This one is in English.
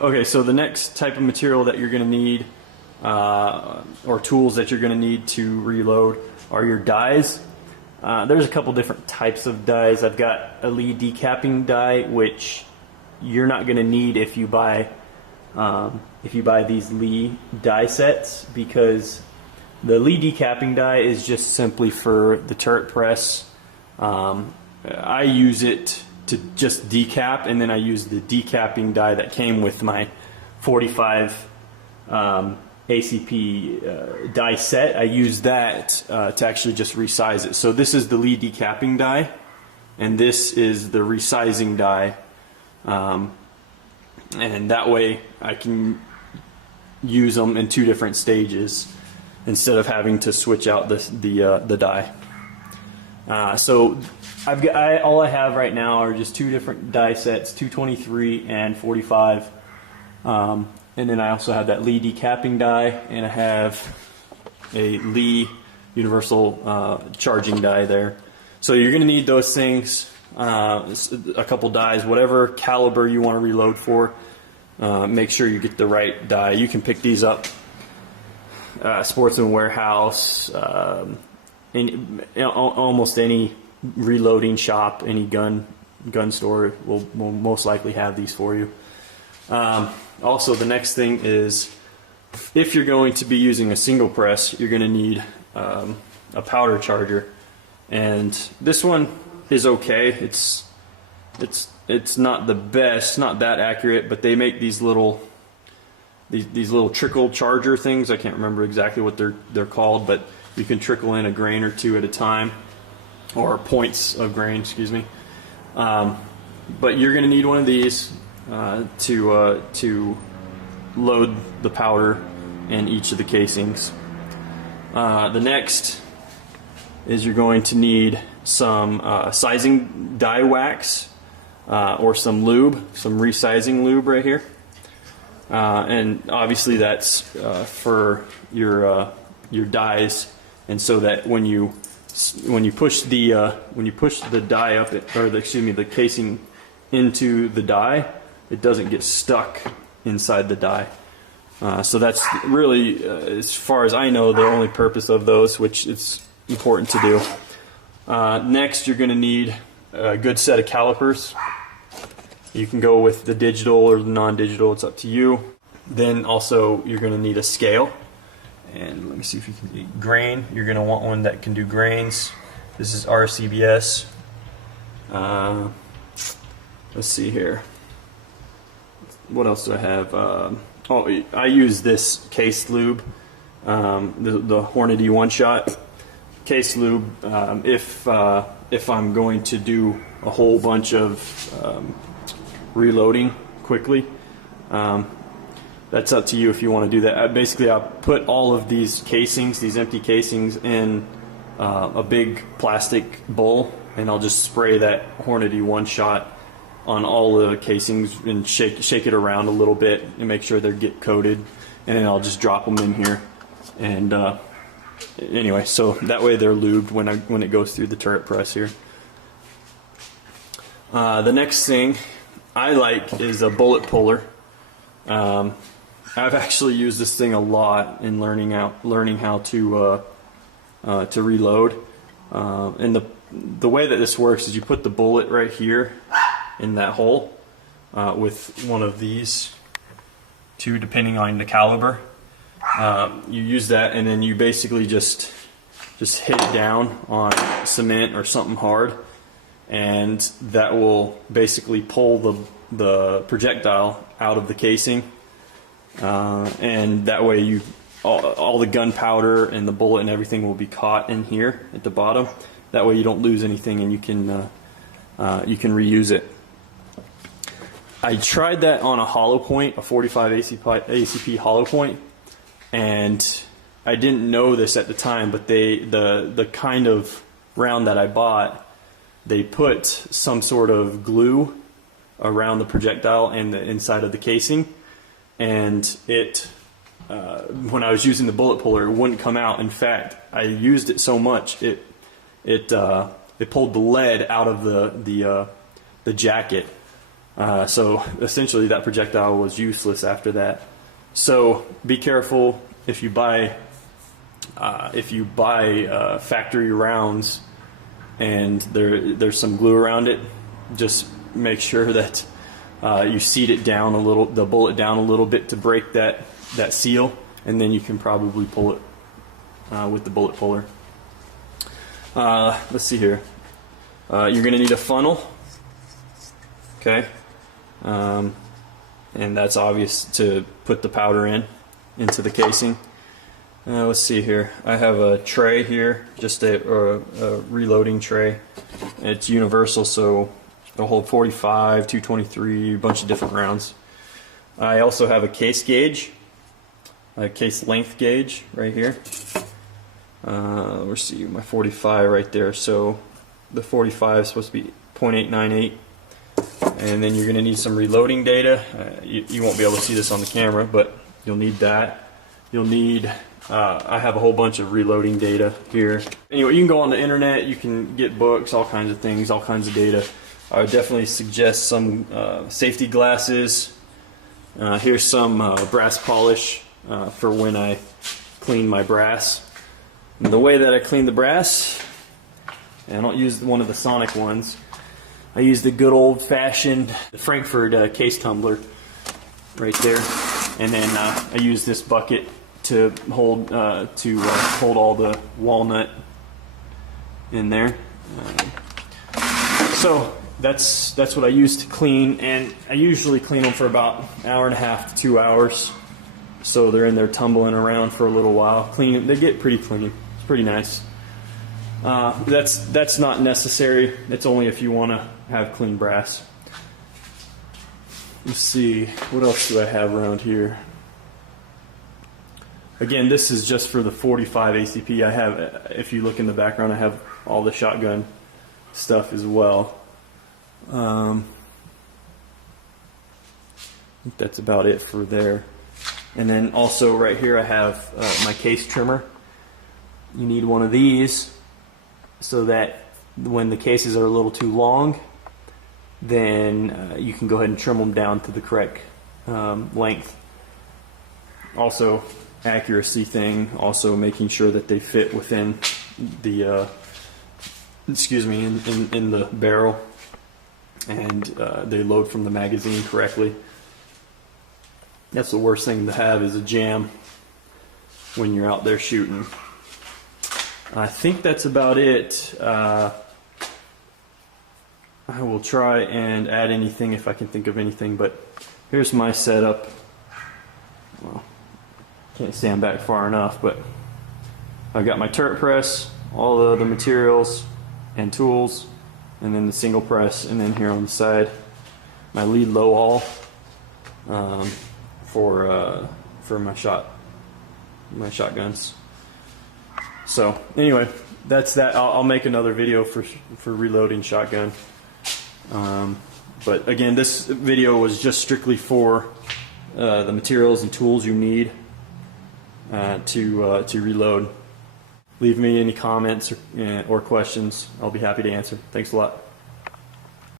Okay, so the next type of material that you're going to need, or tools that you're going to need to reload, are your dies. There's a couple different types of dies. I've got a Lee decapping die, which you're not going to need if you buy these Lee die sets, because the Lee decapping die is just simply for the turret press. I use it to just decap, and then I use the decapping die that came with my 45 ACP die set. I use that to actually just resize it. So this is the Lee decapping die, and this is the resizing die, and that way I can use them in two different stages instead of having to switch out the die. So all I have right now are just two different die sets, 223 and 45. And then I also have that Lee decapping die, and I have a Lee universal charging die there. So you're going to need those things, a couple dies, whatever caliber you want to reload for. Make sure you get the right die. You can pick these up, Sportsman Warehouse, almost any reloading shop, any gun store will most likely have these for you. Also, the next thing is, if you're going to be using a single press, you're going to need a powder charger, and this one is okay. It's not the best, not that accurate, but they make these little trickle charger things. I can't remember exactly what they're called, but you can trickle in a grain or two at a time, or points of grain, excuse me. But you're going to need one of these to load the powder in each of the casings. The next is you're going to need some sizing die wax, or some lube, some resizing lube right here. And obviously that's for your dies, and so that when you push the die up, the casing into the die, it doesn't get stuck inside the die. So that's really, as far as I know, the only purpose of those, which is important to do. Next, you're going to need a good set of calipers. You can go with the digital or the non-digital, it's up to you. Then also you're going to need a scale. And let me see if you can do grain. You're going to want one that can do grains. This is RCBS. Let's see here. What else do I have? I use this case lube, the Hornady One Shot case lube. If I'm going to do a whole bunch of reloading quickly, that's up to you if you want to do that. Basically, I put all of these casings, these empty casings, in a big plastic bowl, and I'll just spray that Hornady One Shot on all the casings and shake it around a little bit and make sure they get coated, and then I'll just drop them in here. And anyway, so that way they're lubed when it goes through the turret press here. The next thing I like is a bullet puller. I've actually used this thing a lot in learning how to reload. And the way that this works is you put the bullet right here in that hole with one of these two, depending on the caliber. You use that, and then you basically just hit it down on cement or something hard, and that will basically pull the projectile out of the casing, and that way all the gunpowder and the bullet and everything will be caught in here at the bottom. That way you don't lose anything, and you can reuse it. I tried that on a hollow point, a 45 ACP hollow point, and I didn't know this at the time, but the kind of round that I bought, they put some sort of glue around the projectile and the inside of the casing, and when I was using the bullet puller, it wouldn't come out. In fact, I used it so much it pulled the lead out of the jacket. So essentially that projectile was useless after that. So be careful if you buy factory rounds and there's some glue around it. Just make sure that you seat it down a little, the bullet down a little bit to break that seal, and then you can probably pull it with the bullet puller. Let's see here. You're going to need a funnel, okay, and that's obvious to put the powder into the casing. Let's see here. I have a tray here, just a reloading tray. It's universal, so it'll hold 45, 223, a bunch of different rounds. I also have a case gauge, a case length gauge right here. Let's see, my 45 right there. So the 45 is supposed to be 0.898. And then you're going to need some reloading data. You won't be able to see this on the camera, but you'll need that. You'll need, I have a whole bunch of reloading data here. Anyway, you can go on the internet, you can get books, all kinds of things, all kinds of data. I would definitely suggest some safety glasses. Here's some brass polish for when I clean my brass. And the way that I clean the brass, and I don't use one of the Sonic ones, I use the good old-fashioned Frankfurt case tumbler right there, and then I use this bucket to hold all the walnut in there. So that's what I use to clean, and I usually clean them for about an hour and a half to 2 hours. So they're in there tumbling around for a little while. Clean, they get pretty clean. It's pretty nice. That's not necessary. It's only if you want to have clean brass. Let's see, what else do I have around here? Again, this is just for the 45 ACP. I have, if you look in the background, I have all the shotgun stuff as well. I think that's about it for there. And then also right here I have my case trimmer. You need one of these so that when the cases are a little too long, then you can go ahead and trim them down to the correct length. Also, accuracy thing, also making sure that they fit within the in the barrel, and they load from the magazine correctly. That's the worst thing to have, is a jam when you're out there shooting. I think that's about it. I will try and add anything if I can think of anything, but here's my setup. Well, can't stand back far enough, but I've got my turret press, all the other materials and tools, and then the single press, and then here on the side my lead low all for my shotguns. So anyway, that's that. I'll make another video for reloading shotgun. But again, this video was just strictly for the materials and tools you need to reload. Leave me any comments or questions. I'll be happy to answer. Thanks a lot.